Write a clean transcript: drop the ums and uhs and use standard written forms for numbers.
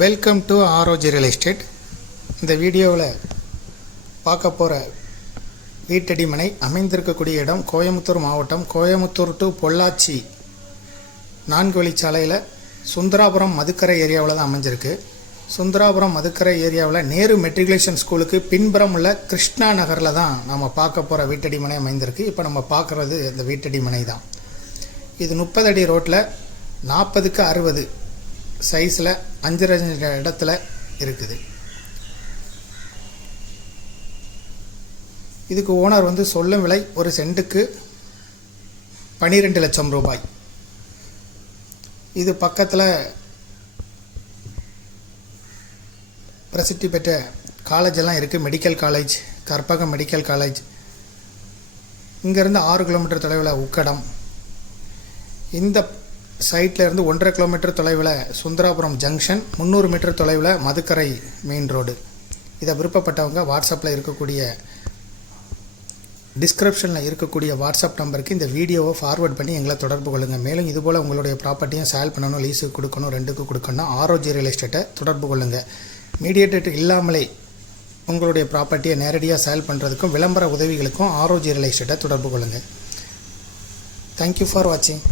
Welcome to ஆரோஜி real estate. இந்த வீடியோவில் பார்க்க போகிற வீட்டடி மனை அமைந்திருக்கக்கூடிய இடம் கோயம்புத்தூர் மாவட்டம், கோயம்புத்தூர் டு பொள்ளாச்சி 4 வழிச்சாலையில் சுந்தராபுரம் மதுக்கரை ஏரியாவில் தான் அமைஞ்சிருக்கு. சுந்தராபுரம் மதுக்கரை ஏரியாவில் நேரு மெட்ரிகுலேஷன் ஸ்கூலுக்கு பின்புறம் உள்ள கிருஷ்ணா நகரில் தான் நம்ம பார்க்க போகிற வீட்டடி மனை அமைந்திருக்கு. இப்போ நம்ம பார்க்குறது இந்த வீட்டடி மனை தான். இது 30 அடி ரோட்டில் 40க்கு 60 சைஸில் 5 இடத்துல இருக்குது. இதுக்கு ஓனர் சொல்லும் விலை ஒரு சென்ட்டுக்கு 12 லட்சம் ரூபாய். இது பக்கத்தில் பிரசித்தி பெற்ற காலேஜ் எல்லாம் இருக்குது. Medical college, Karpagam medical college. இங்கேருந்து 6 கிலோமீட்டர் தொலைவில் உக்கடம். இந்த சைட்டில் இருந்து 1.5 கிலோமீட்டர் தொலைவில் சுந்தராபுரம் ஜங்ஷன், 300 மீட்டர் தொலைவில் மதுக்கரை மெயின் ரோடு. இதை விருப்பப்பட்டவங்க வாட்ஸ்அப்பில் இருக்கக்கூடிய டிஸ்கிரிப்ஷனில் இருக்கக்கூடிய வாட்ஸ்அப் நம்பருக்கு இந்த வீடியோவை ஃபார்வர்ட் பண்ணி எங்களை தொடர்பு கொள்ளுங்கள். மேலும் இதுபோல் உங்களுடைய ப்ராப்பர்ட்டியும் சேல் பண்ணணும், லீஸுக்கு கொடுக்கணும், ரெண்டுக்கு கொடுக்கணும், ஆரோஜி ரியல் எஸ்டேட்டை தொடர்பு கொள்ளுங்கள். மீடியேட்டர் இல்லாமலே உங்களுடைய ப்ராப்பர்ட்டியை நேரடியாக சேல் பண்ணுறதுக்கும் விளம்பர உதவிகளுக்கும் ஆரோஜி ரியல் எஸ்டேட்டை தொடர்பு கொள்ளுங்கள். தேங்க்யூ ஃபார் வாட்சிங்.